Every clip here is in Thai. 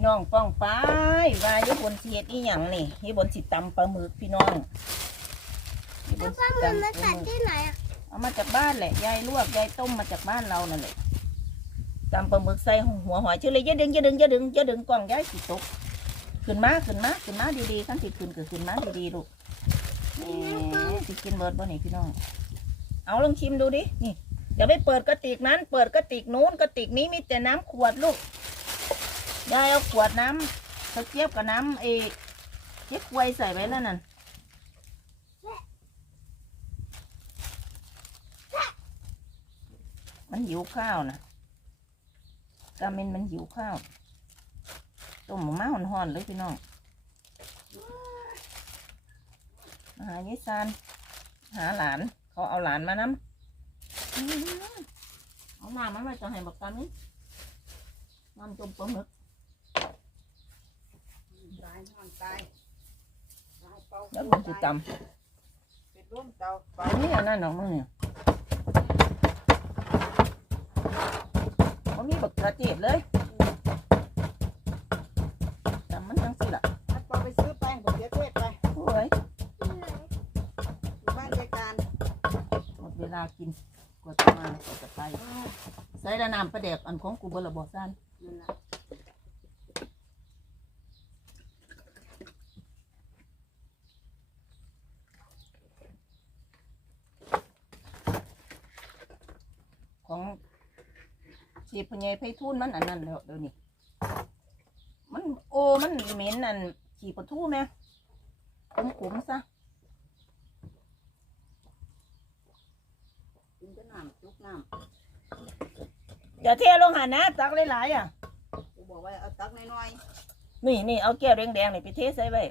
พี่น้องป้องไปว่าอยู่บนสิเฮ็ดอีหยังนี่อยู่บนสิตำปลาหมึกพี่น้องอยู่บแล้วนป้าสิมันตำปมาลาตัดหมึกที่ไหนอะเอามาจากบ้านแหละยายลวกยายต้มมาจากบ้านเรานั่นแหละตำปลาหมึกใส่หัวหอยเชื่อเลยอย่าดึงอย่าดึงอย่าดึงอย่าดึงกล่องยายสิตกขึ้นมาขึ้นมาขึ้นมาดีๆขั้นสิขึ้นก็ขึ้นมาดีๆลูกแหมสิกินเบิดบ่นี่พี่น้อง เอาลองชิมดูดินี่อย่าไปเปิดกระติกนั้น เปิดกระติกนู้นกระติกนี้มีแต่น้ำขวดลูก ยายเอาขวดน้ำตะเกียบกับน้ำเอเจ๊กควยใส่ไว้แล้วนั่นมันหิวข้าวนะกาเมนมันหิวข้าวต้มหม้าห่อนๆเลยพี่น้องมาหายายซานหาหลาน เขาเอาหลานมานำอื้อหือเอาน้ำมันมาจะให้บักกันนี่น้ำต้มปลาหมึก ตายนอนตายตายเป่า แล้วมันจะตำเป็นร่มเตาเป่าอันนี้อันนั้นหนองมึงเนี่ยเขามีบักกระเจี๊ยบเลยจำมันจังสิล่ะถ้าเป่าไปซื้อแป้งกับเสียเทศไปโอ้ยที่ไหนอยู่บ้านยายการหมดเวลากินกว่าจะมากว่าจะไปใส่ละน้ำประเด็กอันของกูบละบอกสั้น นั่นล่ะ ของชีพญายไพฑูรย์มันอันนั้นแล้วเดี๋ยวนี้มันโอมันเหม็นอันขี่ปะทู่ไหมขมๆซะกินแต่น้ำจุกน้อย่าเทลงหานะตักหลายๆอะำกูบอกว่าเอาตักน้อยนี่นี่เอาแก้วแดงๆนี่ไปเทใส่ไว้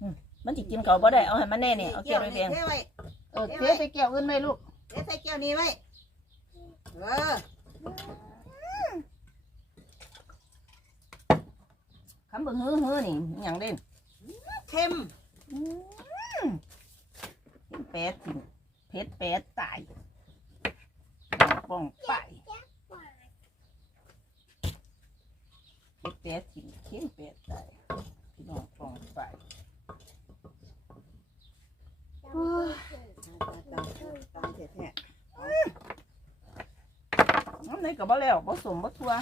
อืมมันสิกินเขาบ่ได้เอาให้มันแน่ๆเนี่ยเอาแก้แก้ววนี่แดงเทไว้ๆเออเทใส่แก้วอื่นไหมลูกเทใส่แก้วนี้ไว้ เออคำเบิ่งฮือฮือนี่อหย่างเด่นเค็มอืมแปดถึงเพชรแปดตายป้องไปเพชรแปดถึงเข้มแปดตายพี่น้องป้องไปตายตายตายแท้น้ำไหนก็บ่แล้วบ่สมบ่ทัว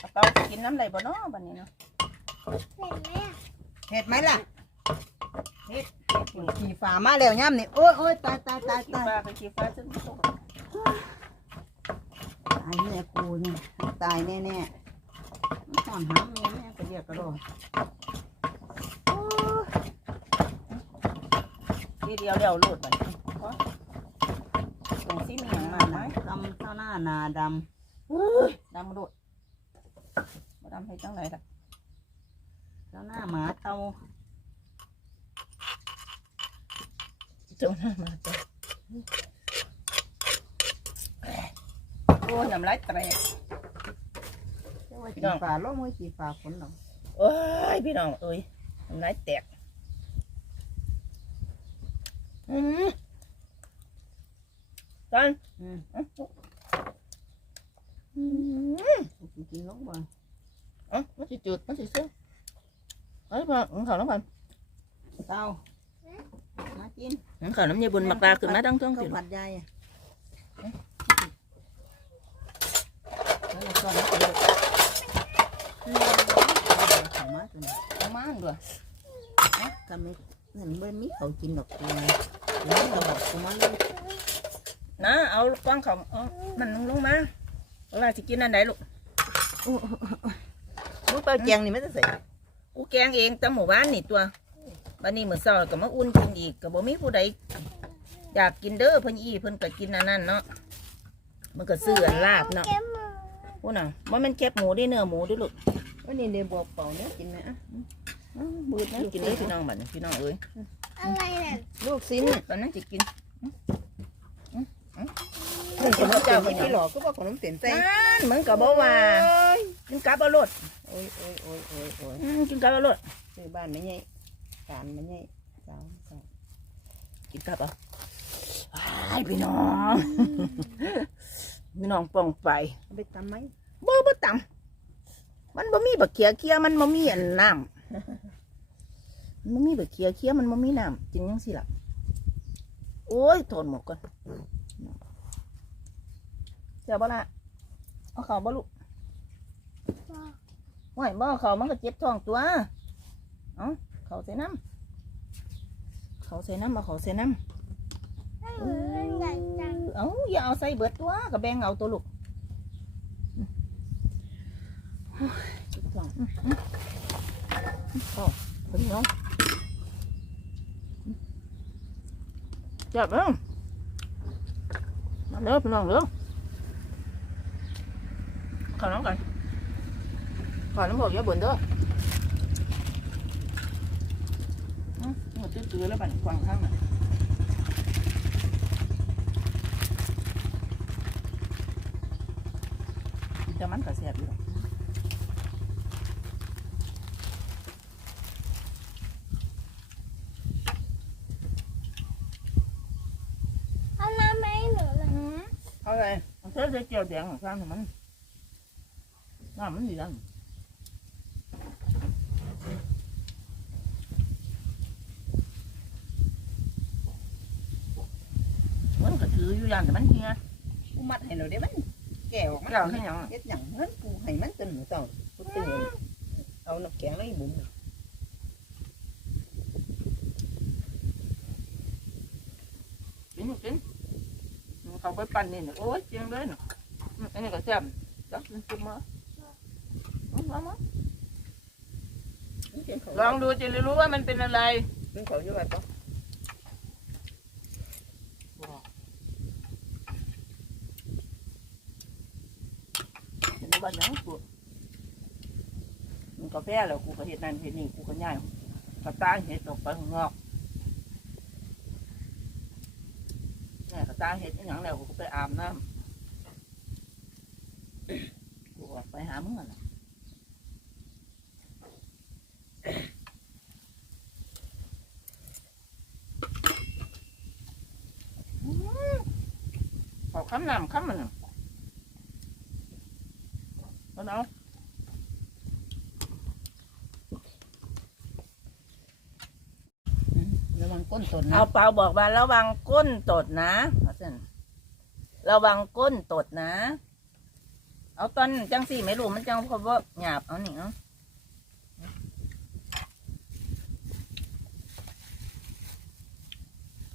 กระเป๋ากินน้ำไหลบ่เนาะบัดนี้เนาะเห็ดไหมล่ะเห็ดขี่ฝามาแล้วย่ำนี่โอ้ยโอ้ยตายตายตายขี้ตายฟ้าไปขี้ฟ้าซึ่งตกตายแน่กูนี่ตายแน่แน่ๆมันห่อนหามแม่แม่ก็เรียกกระโดดทีเดียวเดียวโลดบัดนี้เพราะตรงซี่มีหยังมาไหมดำเท่าหน้านาดเฮ้ยดำโลดบ่ดำให้จังไหนล่ะำเท่าหน้าหมาเตาเจ้าหน้ามาจ้ะโอ้ยน้ำลายแตกเจ้า ว่าขี่ฝาล่มไว้ขี่ฝาฝนหรอกโอ้ยพี่น้องเอ้ยทำร้ายแตกอืมกันอืมอืมกูกินลงบ่เอ๋อมันสิจืดมันสิเสื่อเอ้ยพ่อของเขาแล้วกันเตามากินของเขาน้ำยาบุญมักปลาขึ้นมาตั้งท้องข้าสิวผัดใหญ่อะแล้วเราก็มากินเลยอืมเอามาตัวนี้ เอามาอันด้วยก็ไม่นั่นเบิ้มีเขากินดอกตัวแล้วเราบอกกูมาเลยนะเอากว้างของเอามันลงมาเวลาสิกินอันไหนลูกมึงเปล่าแจงนี่ไม่ต้องใส่กูแกงเองตั้งหมู่บ้านนี่ตัวบันนี้มื้อเช้าก็มาอุ่นกินอีกก็บ่มีผู้ใดอยากกินเด้อเพิ่นอีเพิ่นก็กินอันนั้นเนาะมันก็ซื้ออันลาบเนาะเก็บมือพูดน่ะว่ามันแคบหมูได้เนื้อหมูด้วยลูกวันนี้เดี๋ยวบอกเปล่าเนี่ยกินนะอ้าว บืดนะกินเลยพี่น้องบัดนี้พี่น้องเอ้ยอะไรเนี่ยลูกซิ้นตอนนั้นจะกินนี่ขนมเจ้าพี่หลอกก็บอกขนมเสียนใส่นั่นเหมือนกับบ่ว่ากินกับเอารสโอ้ยโอ้ยโอ้ยโอ้ยโอ้ยอืมกินกับเอารสซื้อบ้านไม่ใหญ่การไม่ใหญ่สาวสาวกินกับอะอ้ายพี่น้องพี่น้องปองไปไปตำไหมบ่บ่ตังมันบ่มีบักเขียเคียมันบ่มีอันน้ำ มันบ่มีบักเขียเคียมันบ่มีน้ำจริงจังสิล่ะ โอ้ยโทนหมดก่อนเจ้าบ่ละเอาเขาบ่ลูกไหวบ่เอาเขามันก็เจ็บท้องตัว เอาเขาใส่น้ำเขาใส่น้ำเอาเขาใส่น้ำเอาอย่าเอาใส่เบิดตัวกับแบงเอาตัวลูกเอาพี่น้องจับเอ้ามาเด้อพี่น้องเด้อขอน้องกันขอน้ำบอกอย่าบ่นเด้ออืมหมดตื้อๆแล้วบัดนกวางข้างน่ะ แต่มันก็แซ่บอยู่หรอก เอาน้ำไหมหนูเลย เอาไงมันเทใส่เจียวแดงของข้างของมันน้ำมันดีจังมันก็ถืออยู่อย่างแต่มันเฮียกูมัดให้เราได้มันแก่ออกมาเจ้าให้หยังเฮ็ดหยังเฮ้ยกูให้มันตื่นเต่ากูตื่นเอาน้ำแข็งเลยบุ๋มกินอยู่กินมัน เขาไปปั่นนี่เนี่ยโอ้ยเจียงเลยเนาะอืมอันนี้ก็แซ่บจักกินจุ่มมาอืมมามาลองดูจะได้รู้ว่ามันเป็นอะไรมึงเขาอยู่แบบปะเห็นบ้านยังกูมันกาแฟแล้วกูก็เห็ดนั่นเห็ดนี่กูก็ย่ายกระตายเห็ดออกไปข้างนอกแม่กระตาเห็ดอหย่างแล้วกูก็ไปอาบน้ำกูออกไปหาเมึงอะนะอืมเอาคำนำคำมันน่ะมันเอาระวังก้นตนนะเอาเปล่าบอกว่าระวังก้นตดนะ ระวังก้นตดนะ เอาตอนจังสี่ไม่รู้มันจังเพราะว่าหยาบเอาหนิเอา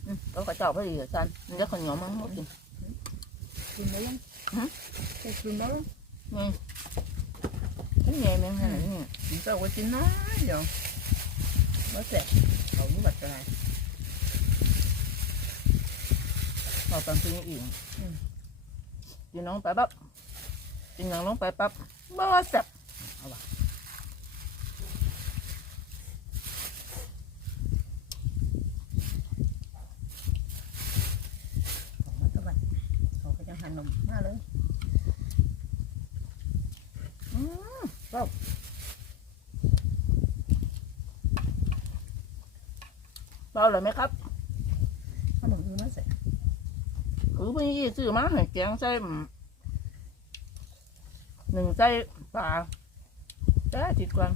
อืมก็กระเจอกพอดีอาจารย์มันจะขนยอมมั้งกินกินได้ยังฮะกินได้ยังนี่ทั้งแง่แม่งขนาดนี้มันก็ว่ากินน้อยเดียวบ่แซ่บเขานี่บัดอะไร เอาตอนซื้ออีกกินน้องไปปั๊บกินหนังน้องไปปั๊บบ้าแซ่บของมันก็บัดเขาก็จะหันนมมาเลยอืมเปล่าเปล่าเลยไหมครับ ขนมคือมาใส่ คือพี่ซื้อมาให้แกงใส่หนึ่งใส่ปลาได้ติดกวน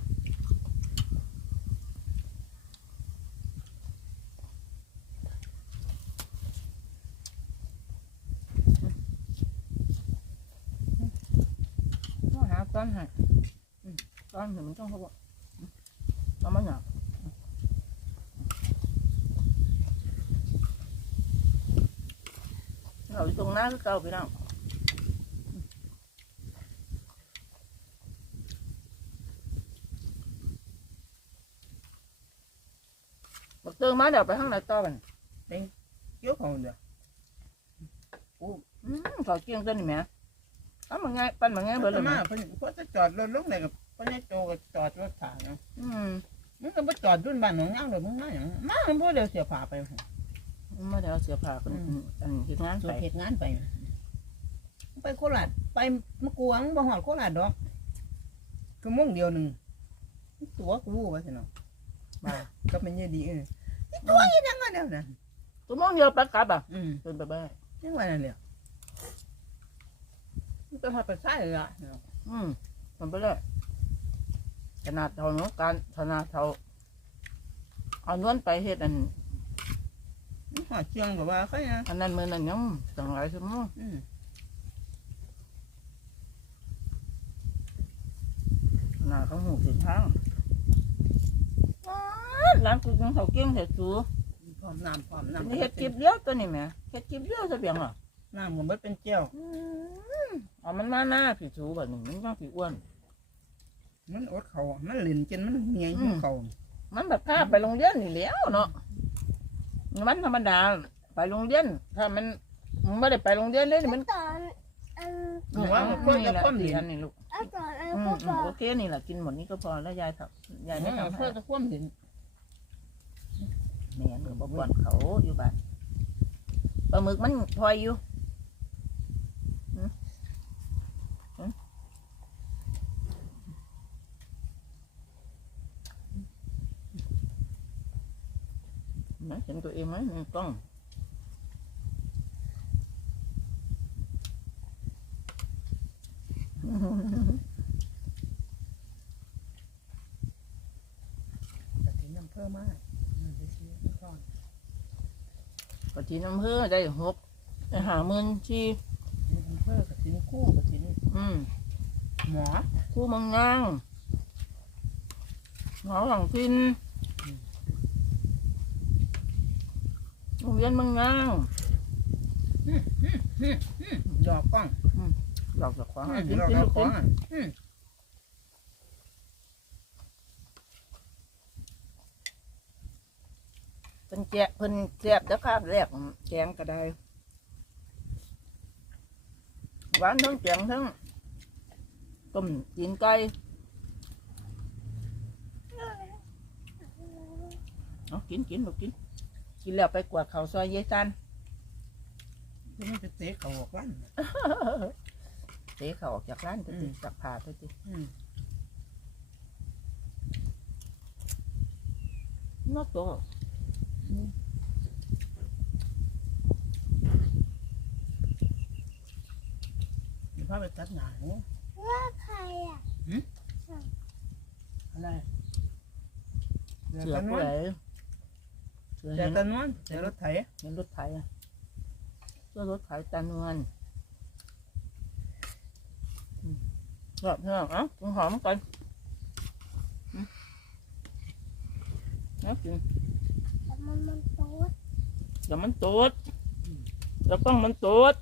ต้องหาต้นให้อืมต้นเห็นมันต้องเขาบอกเอืมต้นมันหนา เราอยู่ตรงหน้าก็เก่าไปแล้วบักเติมมาเดี๋ยวไปข้างในต่อมันเกี่ยวเขาเด้ออืมเขาเกี่ยงตัวนี่แหม่เอามาไงปั้นมาไงเบอร์เลยมาแม่เพิ่นพอจะจอดรถลงได้กับเพิ่นให้โตก็จอดรถถ่ายเนาะอืม มึงก็บ่จอดรุ่นบ้านหนองยางดอกมึงมาหยังมามันบ่เดี๋ยวเสียผ้าไปมา เดี๋ยวเอาเสื้อผ้าคนอืม อันเฮ็ดงานสุไปดเหตุงานไปไปโคราชไปมะกวงบ่ฮอดโคราชดอกก็มุ่งเดียวหนึงตัวกูว่าซั่นเนาะมาก็เป็นยี่ดีเออตัวยี่นังอะเดี๋ยวนะตัวมองเดียวไปกลับอะอืมเป็นไปได้ยังไงนั่นแหละมันเป็นหอดไปใส่เลยอะอืมมันไปได้ขนาดเท่าน้องการขนาดเท่าเอานวลไปเฮ็ดอันห อดเชียงกับว่าใครนะอันนั้นมือนั้นยังตั้งหลายชั่วโมงอืมขนาดเขาหูสิทางว้าดร้านกูยังเขาเก่งแต่สูพร้อมน้ำพร้อมน้ำนี่เฮ็ดจิบเดียวตัวนี้แหม่เฮ็ดจิบเดียวซะเพียงอะน้ำมันไม่เป็นเจียวเอามันมาหน้าผีสูแบบนี้มันยังผีอ้วน มันอดเขามันหลินจนมันเมียหิวเขามันแบบพาไปโรงเรียนนี่แหล้วเนาะ มันธรรมดา ไปโรงเรียน ถ้ามันมันไม่ได้ไปโรงเรียนเลยนี่มันตอนอันหนูว่ามันก็จะคว่ำหลินอันนี้ลูกเอาตอนอันอืมก็อืบมอกโอเคนี่แหละกินหมดนี่ก็พอแล้วยายทำยายไม่เนี่ยทำเพื่เพื่ออจะคว่ำหลินแม่นกับบ่อนเขาอยู่บ้านปลาหมึกมันพลอยอยู่หืมหืม เห็นไหมเห็นตัวเองไหมในกล้องแต่ถึงน้ำเพิ่มมากไปซื้อน้ำก้อนปฏิน้ำเพื่อได้หกได้หาหมื่นชีน้ำเพิ่มกับสินคู่กับสินอืมหมอคู่เมังนางหอหลังพิน โรงเรียนเมังนางดอกกล้องหลอกจากขวางอือะมกินดอกกินดอลูกกกล้กิอนงเพิ่นแจกเพิ่นแจบแล้วครับแรกแกงก็ได้หวานทั้งแกงทั้งต้มจีนไก่เอากินกินลูกกิน กินแล้วไปกวาดเขาวซอยเยซันคือมันจะเตะเขาออกวัน เตะเขาออกจากร้านไปติจากผ่าไปติอืมนอกตัวเดี๋ยวพาไปตัดหนาหัวว่าใครอะอะไรเสือผู้ใดเสือแต่เห็นตะนวนแต่รถไถเห็นรถไถอะเสือรถไถตานวลอืมแบบนี้เอ้ากินหอมกันอืมแล้วกินแต่มันมันโตดเดี๋ยวมันตูดแล้วกล้องมันตูด